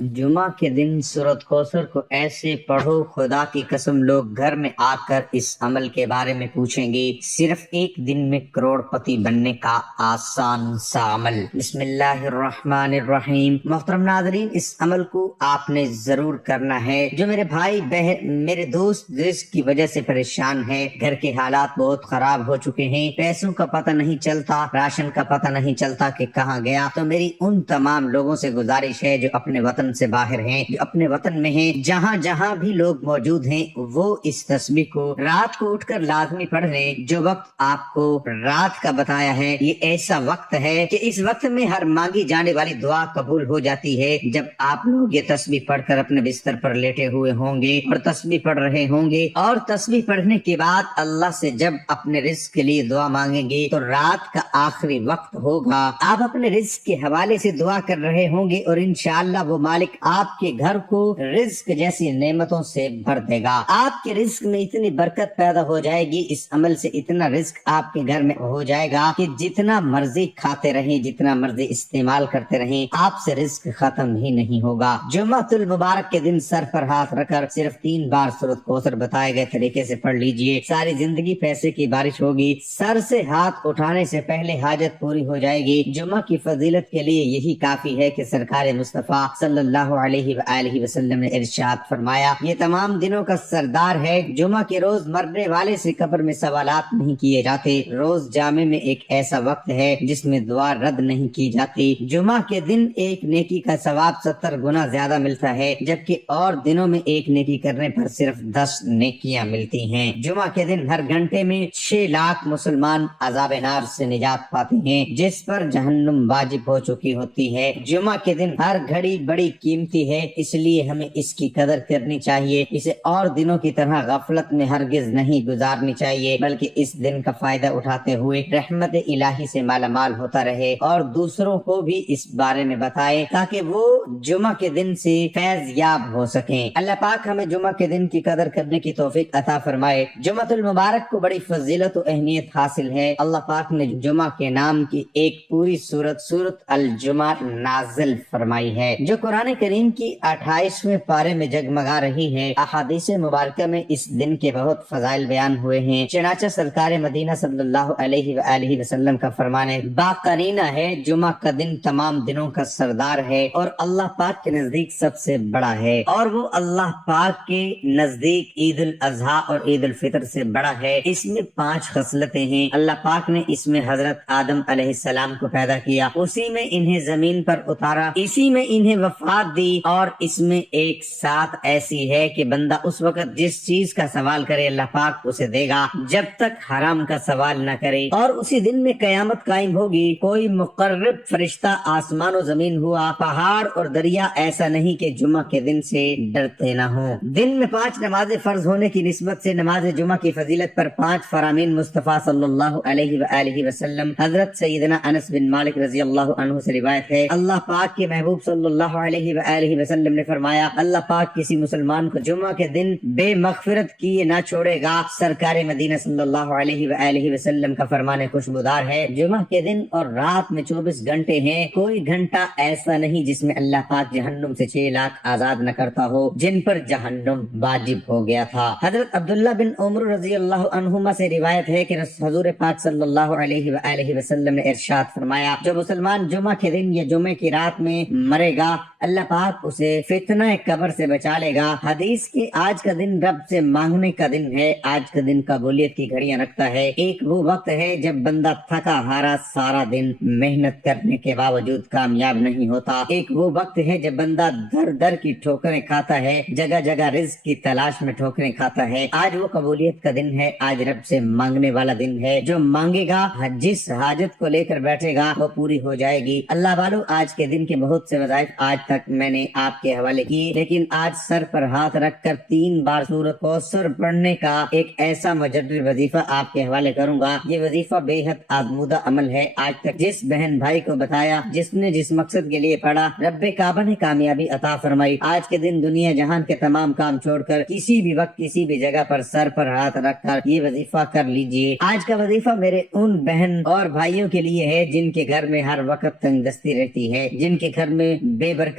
جمعہ کے دن سورۃ کوثر کو ایسے پڑھو، خدا کی قسم لوگ گھر میں آ کر اس عمل کے بارے میں پوچھیں گے۔ صرف ایک دن میں کروڑ پتی بننے کا آسان سا عمل۔ بسم اللہ الرحمن الرحیم۔ محترم ناظرین، اس عمل کو آپ نے ضرور کرنا ہے۔ جو میرے بھائی بہن، میرے دوست رزق کی وجہ سے پریشان ہے، گھر کے حالات بہت خراب ہو چکے ہیں، پیسوں کا پتہ نہیں چلتا، راشن کا پتہ نہیں چلتا کہ کہاں گیا، تو میری ان تمام لوگوں سے گزارش ہے جو اپنے وطن سے باہر ہیں، جو اپنے وطن میں ہیں، جہاں جہاں بھی لوگ موجود ہیں، وہ اس تسبیح کو رات کو اٹھ کر لازمی پڑھ لیں۔ جو وقت آپ کو رات کا بتایا ہے، یہ ایسا وقت ہے کہ اس وقت میں ہر مانگی جانے والی دعا قبول ہو جاتی ہے۔ جب آپ لوگ یہ تسبیح پڑھ کر اپنے بستر پر لیٹے ہوئے ہوں گے اور تسبیح پڑھ رہے ہوں گے، اور تسبیح پڑھنے کے بعد اللہ سے جب اپنے رزق کے لیے دعا مانگیں گے، تو رات کا آخری وقت ہوگا، آپ اپنے رزق کے حوالے سے دعا کر رہے ہوں گے، اور انشاءاللہ وہ مالک آپ کے گھر کو رزق جیسی نعمتوں سے بھر دے گا۔ آپ کے رزق میں اتنی برکت پیدا ہو جائے گی، اس عمل سے اتنا رزق آپ کے گھر میں ہو جائے گا کہ جتنا مرضی کھاتے رہیں، جتنا مرضی استعمال کرتے رہیں، آپ سے رزق ختم ہی نہیں ہوگا۔ جمعۃ المبارک کے دن سر پر ہاتھ رکھ کر صرف 3 بار سورۃ کوثر بتائے گئے طریقے سے پڑھ لیجئے، ساری زندگی پیسے کی بارش ہوگی، سر سے ہاتھ اٹھانے سے پہلے حاجت پوری ہو جائے گی۔ جمعہ کی فضیلت کے لیے یہی کافی ہے کہ سرکار مصطفیٰ صلی اللہ علیہ وآلہ وسلم نے ارشاد فرمایا، یہ تمام دنوں کا سردار ہے۔ جمعہ کے روز مرنے والے سے قبر میں سوالات نہیں کیے جاتے۔ روز جامع میں ایک ایسا وقت ہے جس میں دعا رد نہیں کی جاتی۔ جمعہ کے دن ایک نیکی کا ثواب 70 گنا زیادہ ملتا ہے، جبکہ اور دنوں میں ایک نیکی کرنے پر صرف 10 نیکیاں ملتی ہیں۔ جمعہ کے دن ہر گھنٹے میں 6 لاکھ مسلمان عذاب نار سے نجات پاتے ہیں، جس پر جہنم واجب ہو چکی ہوتی ہے۔ جمعہ کے دن ہر گھڑی بڑی قیمتی ہے، اس لیے ہمیں اس کی قدر کرنی چاہیے، اسے اور دنوں کی طرح غفلت میں ہرگز نہیں گزارنی چاہیے، بلکہ اس دن کا فائدہ اٹھاتے ہوئے رحمت الہی سے مالا مال ہوتا رہے، اور دوسروں کو بھی اس بارے میں بتائے تاکہ وہ جمعہ کے دن سے فیض یاب ہو سکیں۔ اللہ پاک ہمیں جمعہ کے دن کی قدر کرنے کی توفیق عطا فرمائے۔ جمعۃ المبارک کو بڑی فضیلت و اہمیت حاصل ہے۔ اللہ پاک نے جمعہ کے نام کی ایک پوری سورۃ الجمعہ نازل فرمائی ہے، جو قرآن کریم کی 28ویں پارے میں جگمگا رہی ہے۔ احادیث مبارکہ میں اس دن کے بہت فضائل بیان ہوئے ہیں، چنانچہ سرکار مدینہ صلی اللہ علیہ وآلہ وسلم کا فرمان باقرینہ ہے، جمعہ کا دن تمام دنوں کا سردار ہے اور اللہ پاک کے نزدیک سب سے بڑا ہے، اور وہ اللہ پاک کے نزدیک عید الاضحیٰ اور عید الفطر سے بڑا ہے۔ اس میں 5 خصلتیں ہیں۔ اللہ پاک نے اس میں حضرت آدم علیہ السلام کو پیدا کیا، اسی میں انہیں زمین پر اتارا، اسی میں انہیں وفات دی، اور اس میں ایک ساتھ ایسی ہے کہ بندہ اس وقت جس چیز کا سوال کرے اللہ پاک اسے دے گا جب تک حرام کا سوال نہ کرے، اور اسی دن میں قیامت قائم ہوگی۔ کوئی مقرب فرشتہ آسمان و زمین ہوا، پہاڑ اور دریا ایسا نہیں کہ جمعہ کے دن سے ڈرتے نہ ہوں۔ دن میں 5 نمازیں فرض ہونے کی نسبت سے نماز جمعہ کی فضیلت پر 5 فرامین مصطفیٰ صلی اللہ علیہ وآلہ وسلم حضرت سیدنا انس بن مالک رضی اللہ عنہ سے روایت ہے، اللہ پاک کے محبوب صلی اللہ علیہ وآلہ وسلم نے فرمایا، اللہ پاک کسی مسلمان کو جمعہ کے دن بے مغفرت کیے نہ چھوڑے گا۔ سرکار مدینہ صلی اللہ علیہ وآلہ وسلم کا فرمان خوشبودار ہے، جمعہ کے دن اور رات میں 24 گھنٹے ہیں، کوئی گھنٹہ ایسا نہیں جس میں اللہ پاک جہنم سے 6 لاکھ آزاد نہ کرتا ہو جن پر جہنم واجب ہو گیا تھا۔ حضرت عبداللہ بن عمر رضی اللہ عنہما سے روایت ہے کہ حضور پاک صلی اللہ علیہ وآلہ وسلم نے ارشاد فرمایا، جو مسلمان جمعہ کے دن یا جمعے کی رات میں مرے گا، اللہ پاک اسے فتنہ قبر سے بچا لے گا۔ حدیث کی آج کا دن رب سے مانگنے کا دن ہے، آج کا دن قبولیت کی گھڑیاں رکھتا ہے۔ ایک وہ وقت ہے جب بندہ تھکا ہارا سارا دن محنت کرنے کے باوجود کامیاب نہیں ہوتا۔ ایک وہ وقت ہے جب بندہ در در کی ٹھوکریں کھاتا ہے، جگہ جگہ رزق کی تلاش میں ٹھوکریں کھاتا ہے۔ آج وہ قبولیت کا دن ہے، آج رب سے مانگنے والا دن ہے۔ جو مانگے گا، جس حاجت کو لے کر بیٹھے گا، وہ پوری ہو جائے گی۔ اللہ والو، آج کے دن کے بہت سے وظائف آج تک میں نے آپ کے حوالے کی، لیکن آج سر پر ہاتھ رکھ کر 3 بار سورۃ کوثر پڑھنے کا ایک ایسا مجدد وظیفہ آپ کے حوالے کروں گا۔ یہ وظیفہ بے حد آزمودہ عمل ہے۔ آج تک جس بہن بھائی کو بتایا، جس نے جس مقصد کے لیے پڑھا، رب کعبہ نے کامیابی عطا فرمائی۔ آج کے دن دنیا جہان کے تمام کام چھوڑ کر کسی بھی وقت کسی بھی جگہ پر سر پر ہاتھ رکھ کر یہ وظیفہ کر لیجئے۔ آج کا وظیفہ میرے ان بہن اور بھائیوں کے لیے ہے جن کے گھر میں ہر وقت تنگ دستی رہتی ہے، جن کے گھر میں بے برکتی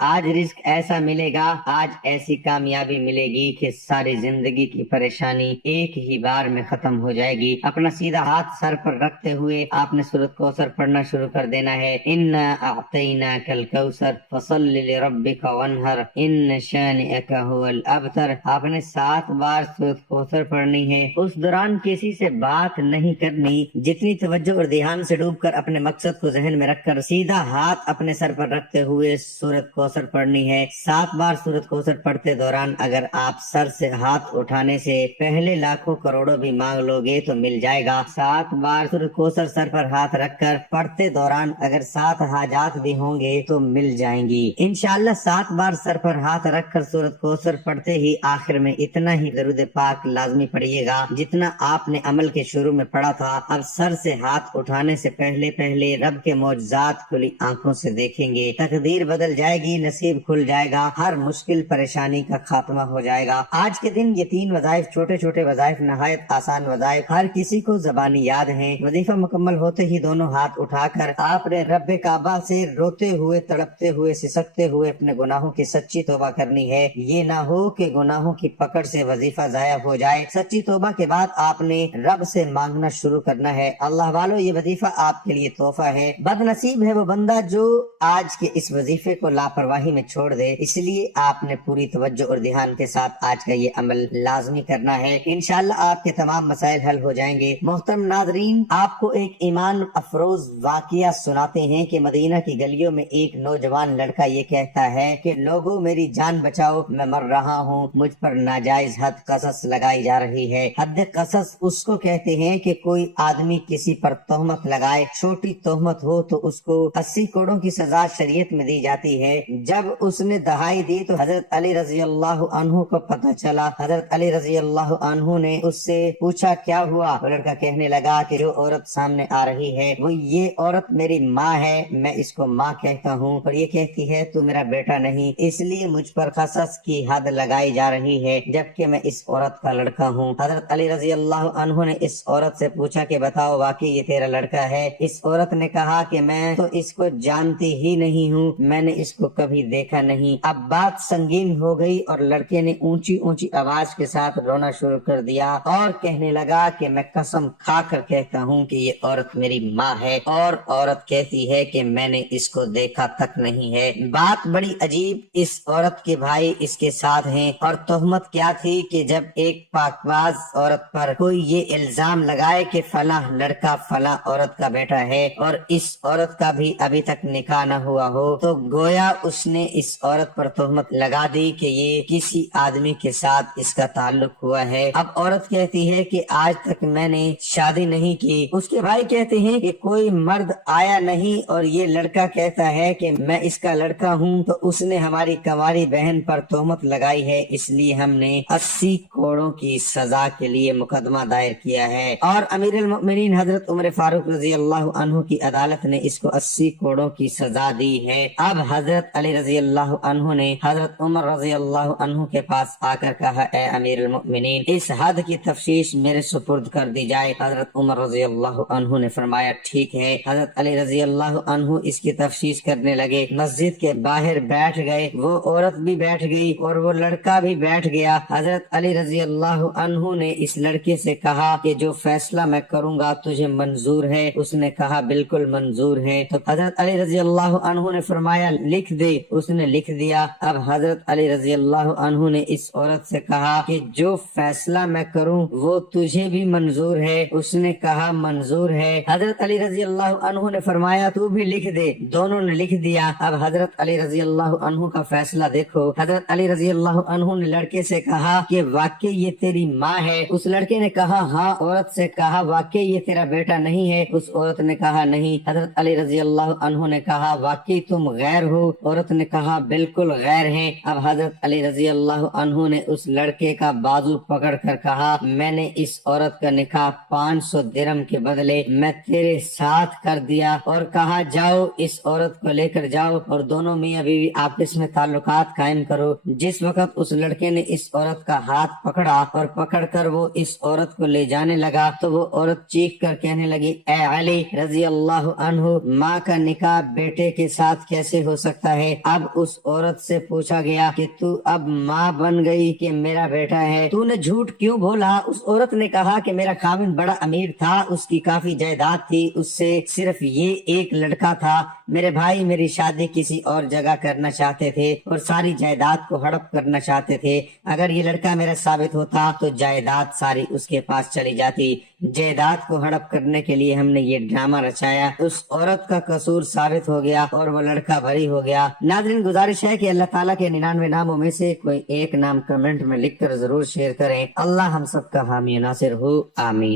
آج رزق ایسا ملے گا، آج ایسی کامیابی ملے گی کہ ساری زندگی کی پریشانی ایک ہی بار میں ختم ہو جائے گی۔ اپنا سیدھا ہاتھ سر پر رکھتے ہوئے آپ نے سورۃ کوثر پڑھنا شروع کر دینا ہے۔ انا اعطیناک الکوثر فصل لربک وانحر ان شانئک هو الابتر۔ آپ نے 7 بار سورۃ کوثر پڑھنی ہے۔ اس دوران کسی سے بات نہیں کرنی، جتنی توجہ اور دھیان سے ڈوب کر اپنے مقصد کو ذہن میں رکھ کر سیدھا ہاتھ اپنے سر پر رکھتے ہوئے سورۃ کوثر پڑھنی ہے۔ 7 بار سورۃ کوثر پڑھتے دوران اگر آپ سر سے ہاتھ اٹھانے سے پہلے لاکھوں کروڑوں بھی مانگ لو گے تو مل جائے گا۔ 7 بار سورۃ کوثر سر پر ہاتھ رکھ کر پڑھتے دوران اگر 7 حاجات بھی ہوں گے تو مل جائیں گی انشاءاللہ۔ 7 بار سر پر ہاتھ رکھ کر سورۃ کوثر پڑھتے ہی آخر میں اتنا ہی درود پاک لازمی پڑھیے گا جتنا آپ نے عمل کے شروع میں پڑھا تھا۔ اب سر سے ہاتھ اٹھانے سے پہلے رب کے معجزات کھلی آنکھوں سے دیکھیں گے، تقدیر بدل جائے گی، نصیب کھل جائے گا، ہر مشکل پریشانی کا خاتمہ ہو جائے گا۔ آج کے دن یہ 3 وظائف، چھوٹے چھوٹے وظائف، نہایت آسان وظائف، ہر کسی کو زبانی یاد ہیں۔ وظیفہ مکمل ہوتے ہی دونوں ہاتھ اٹھا کر آپ نے رب کعبہ سے روتے ہوئے، تڑپتے ہوئے، سسکتے ہوئے اپنے گناہوں کی سچی توبہ کرنی ہے۔ یہ نہ ہو کہ گناہوں کی پکڑ سے وظیفہ ضائع ہو جائے۔ سچی توبہ کے بعد آپ نے رب سے مانگنا شروع کرنا ہے۔ اللہ والو، یہ وظیفہ آپ کے لیے تحفہ ہے۔ بد نصیب ہے وہ بندہ جو آج کے اس وظیفے کو لاپرواہی میں چھوڑ دے، اس لیے آپ نے پوری توجہ اور دھیان کے ساتھ آج کا یہ عمل لازمی کرنا ہے۔ انشاءاللہ آپ کے تمام مسائل حل ہو جائیں گے۔ محترم ناظرین، آپ کو ایک ایمان افروز واقعہ سناتے ہیں کہ مدینہ کی گلیوں میں ایک نوجوان لڑکا یہ کہتا ہے کہ لوگوں میری جان بچاؤ، میں مر رہا ہوں، مجھ پر ناجائز حد قصص لگائی جا رہی ہے۔ حد قصص اس کو کہتے ہیں کہ کوئی آدمی کسی پر تہمت لگائے، چھوٹی تہمت ہو تو اس کو 80 کوڑوں کی سزا شریعت میں دی جاتی ہے۔ جب اس نے دہائی دی تو حضرت علی رضی اللہ عنہ کو پتہ چلا۔ حضرت علی رضی اللہ عنہ نے اس سے پوچھا کیا ہوا؟ وہ لڑکا کہنے لگا کہ جو عورت سامنے آ رہی ہے وہ یہ عورت میری ماں ہے، میں اس کو ماں کہتا ہوں، اور یہ کہتی ہے تو میرا بیٹا نہیں، اس لیے مجھ پر قصص کی حد لگائی جا رہی ہے جبکہ میں اس عورت کا لڑکا ہوں۔ حضرت علی رضی اللہ عنہ نے اس عورت سے پوچھا کہ بتاؤ واقعی یہ تیرا لڑکا ہے؟ اس عورت نے کہا کہ میں تو اس کو جانتی ہی نہیں ہوں، میں نے اس کو کبھی دیکھا نہیں۔ اب بات سنگین ہو گئی اور لڑکے نے اونچی اونچی آواز کے ساتھ رونا شروع کر دیا اور کہنے لگا کہ میں قسم کھا کر کہتا ہوں کہ یہ عورت میری ماں ہے، اور عورت کہتی ہے کہ میں نے اس کو دیکھا تک نہیں ہے۔ بات بڑی عجیب، اس عورت کے بھائی اس کے ساتھ ہیں، اور تہمت کیا تھی کہ جب ایک پاکباز عورت پر کوئی یہ الزام لگائے کہ فلاں لڑکا فلاں عورت کا بیٹا ہے اور اس عورت کا بھی ابھی تک نکاح نہ ہوا ہو، تو گویا اس نے اس عورت پر تہمت لگا دی کہ یہ کسی آدمی کے ساتھ اس کا تعلق ہوا ہے۔ اب عورت کہتی ہے کہ آج تک میں نے شادی نہیں کی۔ اس کے بھائی کہتے ہیں کہ کوئی مرد آیا نہیں اور یہ لڑکا کہتا ہے کہ میں اس کا لڑکا ہوں، تو اس نے ہماری کنواری بہن پر تہمت لگائی ہے، اس لیے ہم نے 80 کوڑوں کی سزا کے لیے مقدمہ دائر کیا ہے، اور امیر المؤمنین حضرت عمر فاروق رضی اللہ عنہ کی عدالت نے اس کو 80 کوڑوں کی سزا دی ہے۔ اب حضرت علی رضی اللہ عنہ نے حضرت عمر رضی اللہ عنہ کے پاس آ کر کہا اے امیر المؤمنین، اس حد کی تفتیش میرے سپرد کر دی جائے۔ حضرت عمر رضی اللہ عنہ نے فرمایا ٹھیک ہے۔ حضرت علی رضی اللہ عنہ اس کی تفتیش کرنے لگے، مسجد کے باہر بیٹھ گئے، وہ عورت بھی بیٹھ گئی اور وہ لڑکا بھی بیٹھ گیا۔ حضرت علی رضی اللہ عنہ نے اس لڑکے سے کہا کہ جو فیصلہ میں کروں گا تجھے منظور ہے؟ اس نے کہا بالکل منظور ہے۔ تو حضرت علی رضی اللہ عنہ نے فرمایا لکھ دے۔ اس نے لکھ دیا۔ اب حضرت علی رضی اللہ عنہ نے اس عورت سے کہا کہ جو فیصلہ میں کروں وہ تجھے بھی منظور ہے؟ اس نے کہا منظور ہے۔ حضرت علی رضی اللہ عنہ نے فرمایا تو بھی لکھ دے۔ دونوں نے لکھ دیا۔ اب حضرت علی رضی اللہ عنہ کا فیصلہ دیکھو۔ حضرت علی رضی اللہ عنہ نے لڑکے سے کہا کہ واقعی یہ تیری ماں ہے؟ اس لڑکے نے کہا ہاں۔ عورت سے کہا واقعی یہ تیرا بیٹا نہیں ہے؟ اس عورت نے کہا نہیں۔ حضرت علی رضی اللہ عنہ نے کہا واقعی تم غیر ہو؟ عورت نے کہا بالکل غیر ہیں۔ اب حضرت علی رضی اللہ عنہ نے اس لڑکے کا بازو پکڑ کر کہا میں نے اس عورت کا نکاح 500 درہم کے بدلے میں تیرے ساتھ کر دیا، اور کہا جاؤ اس عورت کو لے کر جاؤ اور دونوں میاں بیوی آپس میں تعلقات قائم کرو۔ جس وقت اس لڑکے نے اس عورت کا ہاتھ پکڑا اور پکڑ کر وہ اس عورت کو لے جانے لگا تو وہ عورت چیخ کر کہنے لگی اے علی رضی اللہ عنہ، ماں کا نکاح بیٹے کے ساتھ کیسے ہو سکتا ہے؟ اب اس عورت سے پوچھا گیا کہ تو اب ماں بن گئی کہ میرا بیٹا ہے، تو نے جھوٹ کیوں بولا؟ اس عورت نے کہا کہ میرا خاوند بڑا امیر تھا، اس کی کافی جائیداد تھی، اس سے صرف یہ ایک لڑکا تھا، میرے بھائی میری شادی کسی اور جگہ کرنا چاہتے تھے اور ساری جائیداد کو ہڑپ کرنا چاہتے تھے، اگر یہ لڑکا میرا ثابت ہوتا تو جائیداد ساری اس کے پاس چلی جاتی، جائیداد کو ہڑپ کرنے کے لیے ہم نے یہ ڈرامہ رچایا، اس عورت کا قصور ثابت ہو گیا اور وہ لڑکا بری ہو گیا۔ ناظرین، گزارش ہے کہ اللہ تعالیٰ کے 99 ناموں میں سے کوئی ایک نام کمنٹ میں لکھ کر ضرور شیئر کریں۔ اللہ ہم سب کا حامی و ناصر ہو، آمین۔